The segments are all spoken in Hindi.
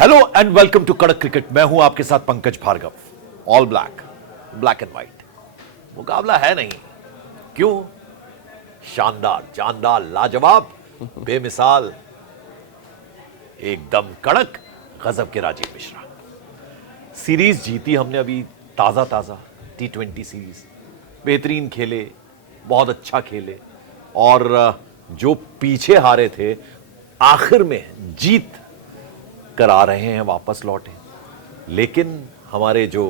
Hello and welcome to Kadak cricket. मैं हूं आपके साथ Pankaj Bhargav. All black, black and white मुकाबला है नहीं। क्यों? शानदार, जानदार, लाजवाब, बेमिसाल, एकदम कड़क, गजब के राजीव मिश्रा। सीरीज जीती हमने अभी ताजा ताजा T20 सीरीज। बेहतरीन खेले, बहुत अच्छा खेले, और जो पीछे हारे थे आखिर में जीत कर आ रहे हैं, वापस लौटे। लेकिन हमारे जो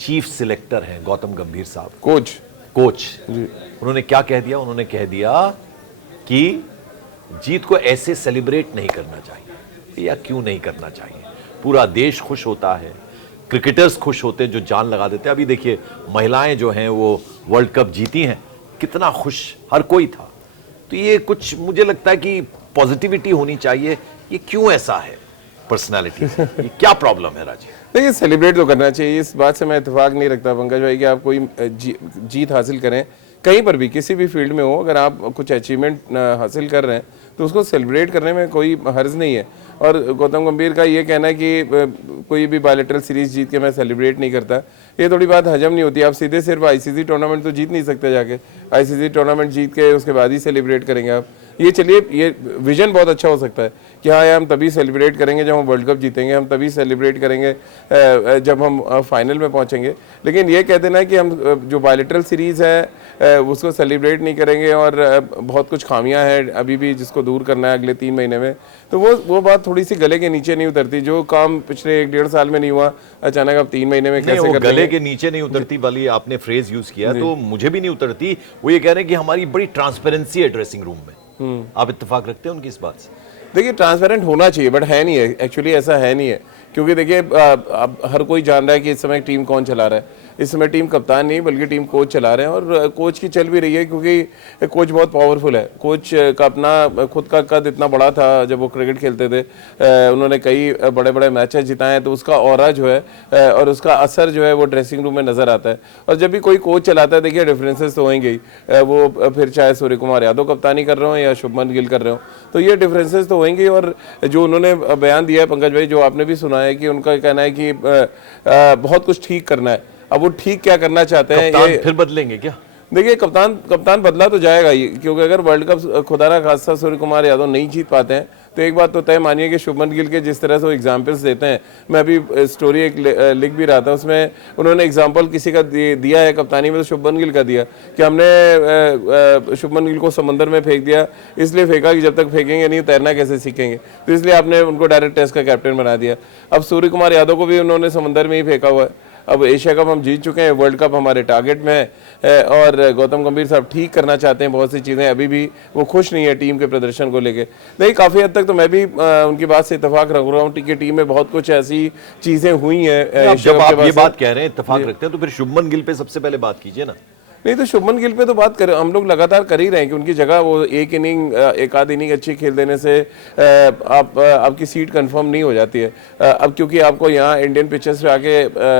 चीफ सिलेक्टर हैं गौतम गंभीर साहब, कोच उन्होंने क्या कह दिया? उन्होंने कह दिया कि जीत को ऐसे सेलिब्रेट नहीं करना चाहिए। या क्यों नहीं करना चाहिए? पूरा देश खुश होता है, क्रिकेटर्स खुश होते हैं जो जान लगा देते हैं। अभी देखिए महिलाएं जो हैं वो वर्ल्ड कप जीती हैं, कितना खुश हर कोई था। तो ये कुछ मुझे लगता है कि पॉजिटिविटी होनी चाहिए। ये क्यों ऐसा है? पर्सनालिटी ये क्या प्रॉब्लम है राजीव? देखिए, सेलिब्रेट तो करना चाहिए, इस बात से मैं इत्तेफाक नहीं रखता पंकज भाई कि आप कोई जीत हासिल करें कहीं पर भी, किसी भी फील्ड में हो। अगर आप कुछ अचीवमेंट हासिल कर रहे हैं तो उसको सेलिब्रेट करने में कोई हर्ज नहीं है। और गौतम गंभीर का ये कहना है कि कोई भी बायलैटरल सीरीज जीत के मैं सेलिब्रेट नहीं करता, ये थोड़ी बात हजम नहीं होती। आप सीधे सिर्फ आईसीसी टूर्नामेंट तो जीत नहीं सकते, जाके आईसीसी टूर्नामेंट जीत के उसके बाद ही सेलिब्रेट करेंगे आप। ये चलिए, ये विजन बहुत अच्छा हो सकता है कि हाँ, हम तभी सेलिब्रेट करेंगे जब हम वर्ल्ड कप जीतेंगे, हम तभी सेलिब्रेट करेंगे जब हम फाइनल में पहुंचेंगे। लेकिन ये कह देना कि हम जो बायलैटरल सीरीज़ है उसको सेलिब्रेट नहीं करेंगे और बहुत कुछ खामियां हैं अभी भी जिसको दूर करना है अगले 3 महीने में, तो वो बात थोड़ी सी गले के नीचे नहीं उतरती। जो काम पिछले 1-1.5 साल में नहीं हुआ, अचानक अब 3 महीने में कैसे कर गले के नीचे नहीं उतरती वाली आपने फ्रेज यूज किया, तो मुझे भी नहीं उतरती। वो ये कह रहे हैं कि हमारी बड़ी ट्रांसपेरेंसी है ड्रेसिंग रूम में। आप इत्तेफाक रखते हैं उनकी इस बात से? देखिए, ट्रांसपेरेंट होना चाहिए, बट है नहीं है एक्चुअली, ऐसा है नहीं है। क्योंकि देखिए, अब हर कोई जान रहा है कि इस समय टीम कौन चला रहा है। इस समय टीम कप्तान नहीं बल्कि टीम कोच चला रहे हैं, और कोच की चल भी रही है क्योंकि कोच बहुत पावरफुल है। कोच का अपना खुद का कद इतना बड़ा था जब वो क्रिकेट खेलते थे, उन्होंने कई बड़े बड़े मैचेस जिताए हैं, तो उसका ऑरा जो है और उसका असर जो है वो ड्रेसिंग रूम में नजर आता है। और जब भी कोई कोच चलाता है, देखिए डिफरेंसेस तो होंगे ही, वो फिर चाहे सूर्य कुमार यादव कप्तानी कर रहे हो या शुभमन गिल कर रहे हो, तो ये डिफरेंसेस तो होंगे। और जो उन्होंने बयान दिया है पंकज भाई, जो आपने भी सुना है, कि उनका कहना है कि बहुत कुछ ठीक करना है। अब वो ठीक क्या करना चाहते हैं, ये फिर बदलेंगे क्या? देखिए, कप्तान बदला तो जाएगा ही, क्योंकि अगर वर्ल्ड कप खुदा ना खास्ता सूर्य कुमार यादव नहीं जीत पाते हैं तो एक बात तो तय मानिए कि शुभमन गिल के जिस तरह से वो एग्जाम्पल्स देते हैं, मैं अभी स्टोरी एक लिख भी रहा था, उसमें उन्होंने एग्जाम्पल किसी का दिया है कप्तानी में, तो शुभमन गिल का दिया कि हमने शुभमन गिल को समंदर में फेंक दिया। इसलिए फेंका कि जब तक फेंकेंगे नहीं तैरना कैसे सीखेंगे, तो इसलिए आपने उनको डायरेक्ट टेस्ट का कैप्टन बना दिया। अब सूर्य कुमार यादव को भी उन्होंने समंदर में ही फेंका हुआ है। अब एशिया कप हम जीत चुके हैं, वर्ल्ड कप हमारे टारगेट में है, और गौतम गंभीर साहब ठीक करना चाहते हैं बहुत सी चीज़ें, अभी भी वो खुश नहीं है टीम के प्रदर्शन को लेके। नहीं, काफ़ी हद तक तो मैं भी उनकी बात से इत्तेफाक रख रहा हूँ कि टीम में बहुत कुछ ऐसी चीज़ें हुई हैं। जब आप ये बात कह रहे हैं, इत्तेफाक रखते हैं, तो फिर शुभमन गिल पे सबसे पहले बात कीजिए ना। नहीं, तो शुभमन गिल पे तो बात करें, हम लोग लगातार कर ही रहे हैं कि उनकी जगह वो एक आध इनिंग अच्छी खेल देने से आपकी सीट कंफर्म नहीं हो जाती है। अब क्योंकि आपको यहाँ इंडियन पिचेस पे आके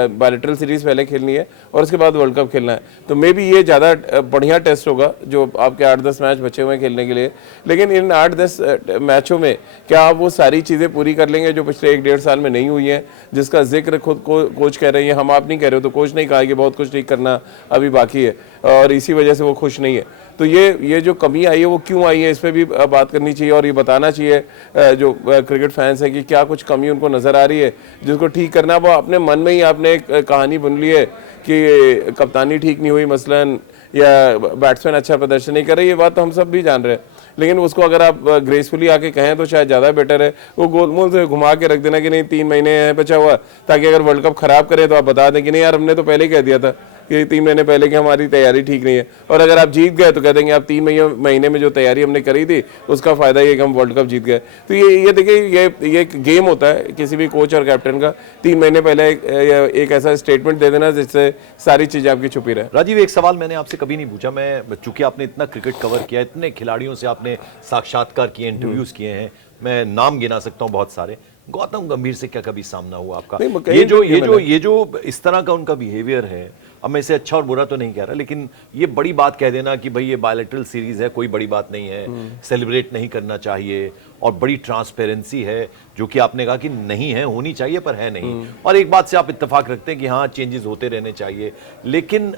बायलैटरल सीरीज पहले खेलनी है और उसके बाद वर्ल्ड कप खेलना है, तो मे बी ये ज़्यादा बढ़िया टेस्ट होगा जो आपके 8-10 मैच बचे हुए हैं खेलने के लिए। लेकिन इन 8-10 मैचों में क्या आप वो सारी चीज़ें पूरी कर लेंगे जो पिछले 1-1.5 साल में नहीं हुई हैं, जिसका जिक्र खुद कोच कह रहे हैं, हम आप नहीं कह रहे हो, तो कोच नहीं कहा कि बहुत कुछ ठीक करना अभी बाकी है और इसी वजह से वो खुश नहीं है। तो ये जो कमी आई है वो क्यों आई है, इस पर भी बात करनी चाहिए और ये बताना चाहिए जो क्रिकेट फैंस है कि क्या कुछ कमी उनको नज़र आ रही है जिसको ठीक करना। वो अपने मन में ही आपने एक कहानी बुन ली है कि कप्तानी ठीक नहीं हुई मसलन, या बैट्समैन अच्छा प्रदर्शन नहीं कर रहे, ये बात तो हम सब भी जान रहे हैं। लेकिन उसको अगर आप ग्रेसफुली आके कहें तो शायद ज़्यादा बेटर है। वो गोलमोल से घुमा के रख देना कि नहीं 3 महीने हैं बचा हुआ, ताकि अगर वर्ल्ड कप खराब करे तो आप बता दें कि नहीं यार, हमने तो पहले ही कह दिया था कि 3 महीने पहले कि हमारी तैयारी ठीक नहीं है। और अगर आप जीत गए तो कह देंगे आप 3 महीने में जो तैयारी हमने करी थी उसका फायदा ये कि हम वर्ल्ड कप जीत गए। तो ये देखिए, ये एक गेम होता है किसी भी कोच और कैप्टन का। 3 महीने पहले एक ऐसा स्टेटमेंट दे देना जिससे सारी चीजें आपकी छुपी रहे। राजीव, एक सवाल मैंने आपसे कभी नहीं पूछा, मैं चूंकि आपने इतना क्रिकेट कवर किया, इतने खिलाड़ियों से आपने साक्षात्कार किए, इंटरव्यूज किए हैं, मैं नाम गिना सकता हूं बहुत सारे, गौतम गंभीर से क्या कभी सामना हुआ आपका? ये जो इस तरह का उनका बिहेवियर है, अब मैं इसे अच्छा और बुरा तो नहीं कह रहा, लेकिन ये बड़ी बात कह देना कि भाई ये बायलैटरल सीरीज है, कोई बड़ी बात नहीं है, सेलिब्रेट नहीं करना चाहिए, और बड़ी ट्रांसपेरेंसी है, जो कि आपने कहा कि नहीं है, होनी चाहिए पर है नहीं, और एक बात से आप इत्तेफाक रखते हैं कि हाँ चेंजेस होते रहने चाहिए। लेकिन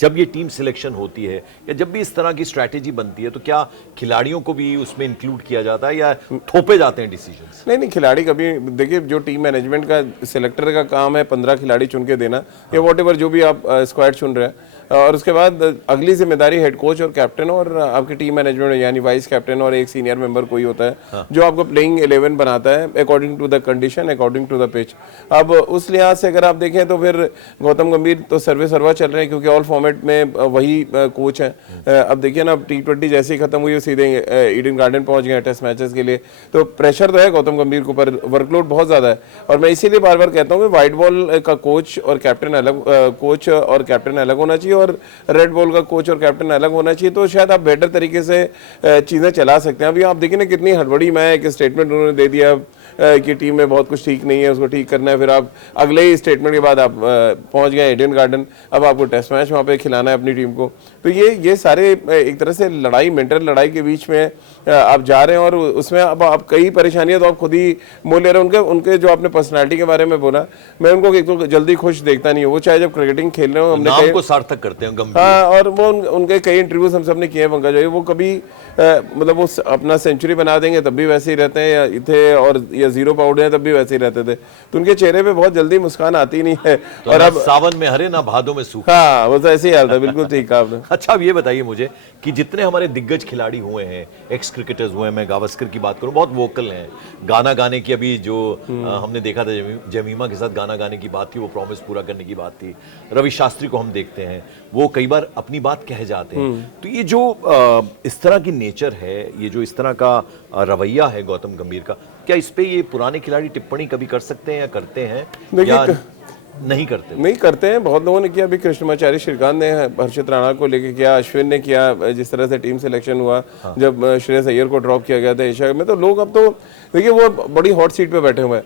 जब ये टीम सिलेक्शन होती है या जब भी इस तरह की स्ट्रैटेजी बनती है, तो क्या खिलाड़ियों को भी उसमें इंक्लूड किया जाता है या थोपे जाते हैं डिसीजंस? नहीं, खिलाड़ी कभी, देखिए जो टीम मैनेजमेंट का, सिलेक्टर का काम है 15 खिलाड़ी चुन के देना या वॉट जो भी आप स्क्वाड चुन रहे हैं, और उसके बाद अगली जिम्मेदारी हेड कोच और कैप्टन और आपकी टीम मैनेजमेंट यानी वाइस कैप्टन और एक सीनियर मेंबर कोई होता है जो आपको प्लेइंग 11 बनाता है according to the condition, according to the pitch. अब उस लिहाज से अगर आप देखें तो फिर गौतम गंभीर तो सर्वा चल रहे हैं, क्योंकि ऑल फॉर्मेट में वही कोच है। अब देखिए ना, T20 जैसे ही खत्म हुई सीधे ईडन गार्डन पहुंच गए टेस्ट मैचेस के लिए, तो प्रेशर तो है गौतम गंभीर के ऊपर, वर्कलोड बहुत ज्यादा है। और मैं इसीलिए बार बार कहता हूँ कि व्हाइट बॉल का कोच और कैप्टन अलग होना चाहिए और रेड बॉल का कोच और कैप्टन अलग होना चाहिए, तो शायद आप बेहतर तरीके से चीजें चला सकते हैं। अभी आप देखिए ना कितनी हड़बड़ी में एक स्टेटमेंट उन्होंने दे दिया कि टीम में बहुत कुछ ठीक नहीं है, उसको ठीक करना है, फिर आप अगले ही स्टेटमेंट के बाद आप पहुंच गए ईडन गार्डन, अब आपको टेस्ट मैच वहां पे खिलाना है अपनी टीम को। तो ये सारे एक तरह से लड़ाई, मेंटल लड़ाई के बीच में आप जा रहे हैं, और उसमें अब आप कई परेशानियां तो आप खुद ही मोल ले रहे हैं। उनके जो आपने पर्सनैलिटी के बारे में बोला, मैं उनको एक तो जल्दी खुश देखता नहीं हूँ, वो चाहे जब क्रिकेटिंग खेल रहे हो, हमने नाम को सार्थक करते हैं गंभीर। हाँ, और वो उनके कई इंटरव्यूज हम सब ने किए हैं पंकज भाई, वो कभी मतलब वो अपना सेंचुरी बना देंगे तब भी वैसे ही रहते हैं, या थे और या जीरो पाउडर हैं तब भी वैसे ही रहते थे, तो उनके चेहरे पे बहुत जल्दी मुस्कान आती नहीं है। तो और अब सावन में हरे ना भादों में सूखा। हाँ, वो तो ऐसे ही आता है, बिल्कुल ठीक कहा आपने। अच्छा, अब ये बताइए मुझे कि जितने हमारे दिग्गज खिलाड़ी हुए हैं, एक्स क्रिकेटर्स हुए हैं, मैं गावस्कर की बात करूं, बहुत वोकल हैं, गाना गाने की, अभी जो हमने देखा था जमीमा के साथ गाना गाने की बात थी, वो प्रॉमिस पूरा करने की बात थी। रवि शास्त्री को हम देखते हैं, वो कई बार अपनी बात कह जाते हैं। तो ये जो इस तरह की नेचर है, ये जो इस तरह का रवैया है गौतम गंभीर का, क्या इस पे ये पुराने खिलाड़ी टिप्पणी कभी कर सकते हैं या करते हैं या नहीं करते? नहीं करते हैं, बहुत लोगों ने किया। अभी कृष्णमाचारी श्रीकांत ने हर्षित राणा को लेके किया, अश्विन ने किया, जिस तरह से टीम सिलेक्शन हुआ जब श्रेयस अय्यर को ड्रॉप किया गया था एशिया में, तो लोग अब तो देखिए वो बड़ी हॉट सीट पे बैठे हुए हैं।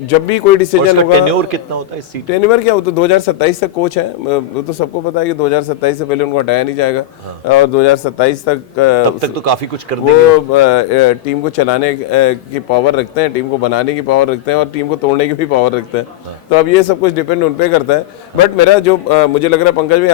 जब भी कोई डिसीजन होगा, टेन्योर कितना होता है इस सीट? टेन्योर क्या होता है, 2027 तक कोच है, वो तो सबको पता है कि 2027 से पहले उनको हटाया नहीं जाएगा। और 2027 तक तब तक तो काफी कुछ कर देंगे। वो टीम को चलाने की पावर रखते हैं, टीम को बनाने की पावर रखते हैं और टीम को तोड़ने की भी पावर रखते हैं। तो अब ये सब कुछ डिपेंड उन पे करता है। बट मेरा जो मुझे लग रहा है पंकज भाई,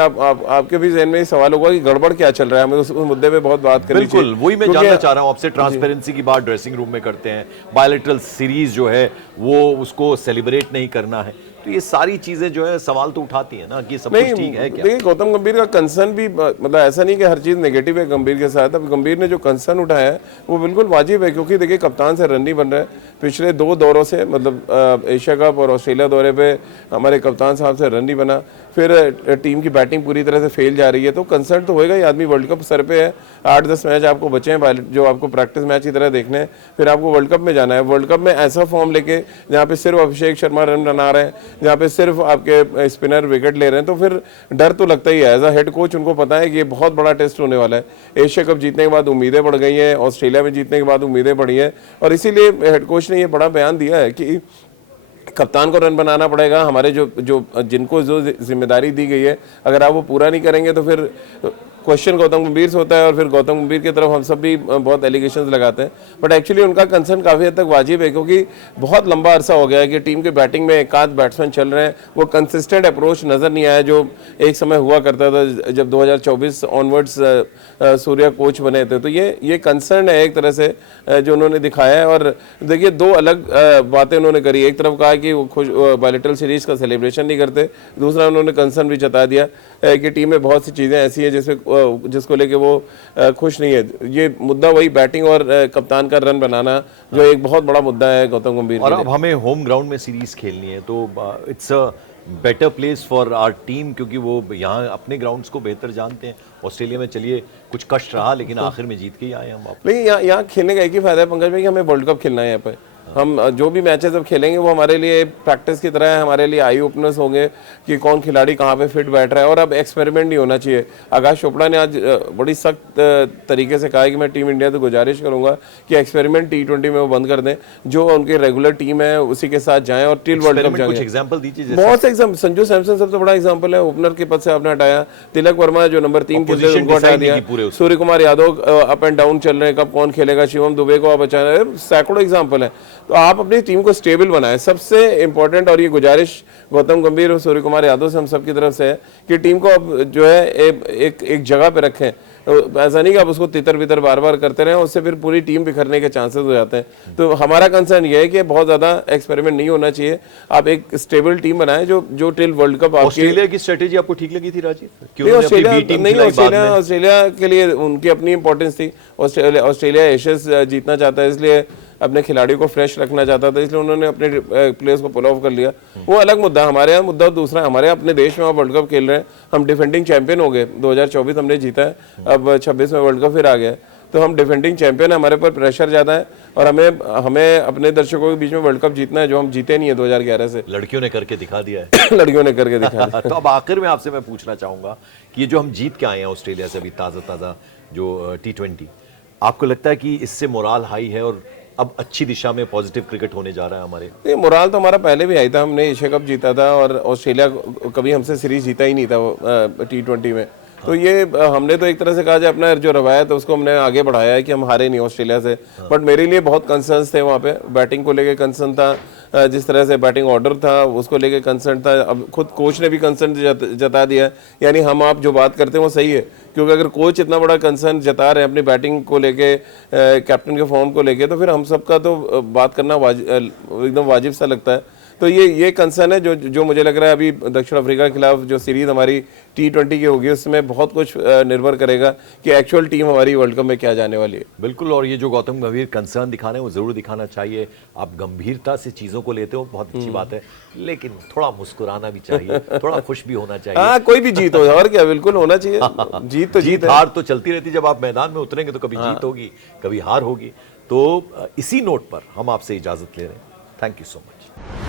आपके भी जहन में ये सवाल होगा कि गड़बड़ क्या चल रहा है, हमें उस मुद्दे पे बहुत बात करनी चाहिए। बिल्कुल, वही मैं जानना चाह रहा हूं आपसे। ट्रांसपेरेंसी की बात ड्रेसिंग रूम में करते हैं, बायलैटरल सीरीज जो है वो उसको सेलिब्रेट नहीं करना है, तो ये सारी चीजें जो है सवाल तो उठाती है ना कि सब कुछ ठीक है क्या? देखिए, गौतम गंभीर का कंसर्न भी, मतलब ऐसा नहीं कि हर चीज नेगेटिव है गंभीर के साथ। अब गंभीर ने जो कंसर्न उठाया है वो बिल्कुल वाजिब है, क्योंकि देखिए कप्तान से रन नहीं बन रहा है पिछले 2 दौरों से, मतलब एशिया कप और ऑस्ट्रेलिया दौरे पे हमारे कप्तान साहब से रन नहीं बना, फिर टीम की बैटिंग पूरी तरह से फेल जा रही है, तो कंसर्न तो होएगा ही। आदमी वर्ल्ड कप सर पे है, 8-10 मैच आपको बचे हैं जो आपको प्रैक्टिस मैच की तरह देखने हैं, फिर आपको वर्ल्ड कप में जाना है। वर्ल्ड कप में ऐसा फॉर्म लेके जहाँ पे सिर्फ अभिषेक शर्मा रन बना रहे हैं, जहाँ पे सिर्फ आपके स्पिनर विकेट ले रहे हैं, तो फिर डर तो लगता ही है। एज अ हेड कोच उनको पता है कि ये बहुत बड़ा टेस्ट होने वाला है। एशिया कप जीतने के बाद उम्मीदें बढ़ गई हैं, ऑस्ट्रेलिया में जीतने के बाद उम्मीदें बढ़ी हैं, और इसीलिए हेड कोच ने ये बड़ा बयान दिया है कि कप्तान को रन बनाना पड़ेगा। हमारे जिनको जो जिम्मेदारी दी गई है, अगर आप वो पूरा नहीं करेंगे तो फिर क्वेश्चन गौतम गंभीर से होता है, और फिर गौतम गंभीर की तरफ हम सब भी बहुत एलिगेशंस लगाते हैं। बट एक्चुअली उनका कंसर्न काफ़ी हद तक वाजिब है, क्योंकि बहुत लंबा अरसा हो गया है कि टीम के बैटिंग में एक आध बैट्समैन चल रहे हैं, वो कंसिस्टेंट अप्रोच नज़र नहीं आया जो एक समय हुआ करता था जब 2024 ऑनवर्ड्स सूर्या कोच बने थे। तो ये कंसर्न है एक तरह से जो उन्होंने दिखाया है। और देखिए, 2 अलग बातें उन्होंने करी। एक तरफ कहा कि वो खुश बायलैटरल सीरीज का सेलिब्रेशन नहीं करते, दूसरा उन्होंने कंसर्न भी जता दिया कि टीम में बहुत सी चीज़ें ऐसी हैं जिसको लेके वो खुश नहीं है। ये मुद्दा वही बैटिंग और कप्तान का रन बनाना जो एक बहुत बड़ा मुद्दा है गौतम गंभीर। और अब हमें होम ग्राउंड में सीरीज खेलनी है, तो it's a better place for our team, क्योंकि वो यहाँ अपने ग्राउंड्स को बेहतर जानते हैं। ऑस्ट्रेलिया में चलिए कुछ कष्ट रहा, लेकिन आखिर में जीत के ही आए हम वापस। नहीं, यहाँ खेलने का एक ही फायदा है पंकज भाई कि हमें वर्ल्ड कप खेलना है यहाँ पे। हम जो भी मैचेस अब खेलेंगे वो हमारे लिए प्रैक्टिस की तरह है, हमारे लिए आई ओपनर्स होंगे कि कौन खिलाड़ी कहाँ पे फिट बैठ रहा है। और अब एक्सपेरिमेंट नहीं होना चाहिए। आकाश चोपड़ा ने आज बड़ी सख्त तरीके से कहा है कि मैं टीम इंडिया से गुजारिश करूंगा कि एक्सपेरिमेंट T20 में वो बंद कर दें, जो उनकी रेगुलर टीम है उसी के साथ जाएं और टिल वर्ल्ड कप कुछ जाएं। एग्जांपल दीजिए। बहुत से एग्जाम्पल, संजू सैमसन सबसे बड़ा एग्जांपल है, ओपनर के पद से आपने हटाया। तिलक वर्मा जो नंबर 3 खेलते थे उनको हटा दिया। Surya Kumar Yadav up and down चल रहे हैं, कब कौन खेलेगा। शिवम दुबे को आप बचा रहे हैं। सैकड़ों एग्जांपल है। तो आप अपनी टीम को स्टेबल बनाएं, सबसे इंपॉर्टेंट। और ये गुजारिश गौतम गंभीर और सूर्य कुमार यादव से हम सबकी तरफ से है कि टीम को अब जो है एक जगह पे रखें। ऐसा नहीं कि आप उसको तितर बितर बार बार करते रहें, उससे फिर पूरी टीम बिखरने के चांसेस हो जाते हैं। तो हमारा कंसर्न ये है कि बहुत ज्यादा एक्सपेरिमेंट नहीं होना चाहिए। आप एक स्टेबल टीम बनाएं जो टिल वर्ल्ड कप। ऑस्ट्रेलिया की स्ट्रेटेजी आपको ठीक लगी थी राजीव? ऑस्ट्रेलिया के लिए उनकी अपनी इंपॉर्टेंस थी। ऑस्ट्रेलिया एशेज जीतना चाहता है, इसलिए अपने खिलाड़ियों को फ्रेश रखना चाहता था, इसलिए उन्होंने अपने प्लेयर्स को पुल ऑफ कर लिया। वो अलग मुद्दा। हमारे यहाँ मुद्दा दूसरा, हमारे अपने देश में वर्ल्ड कप खेल रहे हैं। हम डिफेंडिंग चैंपियन हो गए, 2024 हमने जीता है, अब 26 में वर्ल्ड कप फिर आ गया। तो हम डिफेंडिंग चैंपियन है, हमारे ऊपर प्रेशर ज्यादा है और हमें अपने दर्शकों के बीच में वर्ल्ड कप जीतना है, जो हम जीते नहीं है 2011 से। लड़कियों ने करके दिखा दिया है। लड़कियों ने करके दिखा दिया। तो अब आखिर में आपसे मैं पूछना चाहूंगा कि ये जो हम जीत के आए हैं ऑस्ट्रेलिया से अभी ताजा जो T20, आपको लगता है कि इससे मोराल हाई है और अब अच्छी दिशा में पॉजिटिव क्रिकेट होने जा रहा है हमारे? ये मोराल तो हमारा पहले भी आई था। हमने एशिया कप जीता था और ऑस्ट्रेलिया कभी हमसे सीरीज जीता ही नहीं था T20 में। तो ये हमने तो एक तरह से कहा जाए अपना जो रवायत है उसको हमने आगे बढ़ाया है कि हम हारे नहीं ऑस्ट्रेलिया से। बट मेरे लिए बहुत कंसर्न्स थे वहाँ पे। बैटिंग को लेके कंसर्न था, जिस तरह से बैटिंग ऑर्डर था उसको लेके कंसर्न था। अब खुद कोच ने भी कंसर्न जता दिया। यानी हम आप जो बात करते हैं वो सही है, क्योंकि अगर कोच इतना बड़ा कंसर्न जता रहे हैं अपनी बैटिंग को लेके, कैप्टन के फॉर्म को लेके, तो फिर हम सबका तो बात करना एकदम वाजिब सा लगता है। तो ये कंसर्न है जो मुझे लग रहा है अभी दक्षिण अफ्रीका के खिलाफ जो सीरीज हमारी T20 की होगी उसमें बहुत कुछ निर्भर करेगा कि एक्चुअल टीम हमारी वर्ल्ड कप में क्या जाने वाली है। बिल्कुल। और ये जो गौतम गंभीर कंसर्न दिखा रहे हैं वो जरूर दिखाना चाहिए। आप गंभीरता से चीजों को लेते हो, बहुत अच्छी बात है, लेकिन थोड़ा मुस्कुराना भी चाहिए, थोड़ा खुश भी होना चाहिए। हाँ, कोई भी जीत हो और क्या, बिल्कुल होना चाहिए। जीत तो जीत हार तो चलती रहती। जब आप मैदान में उतरेंगे तो कभी जीत होगी, कभी हार होगी। तो इसी नोट पर हम आपसे इजाजत ले रहे हैं। Thank you so much.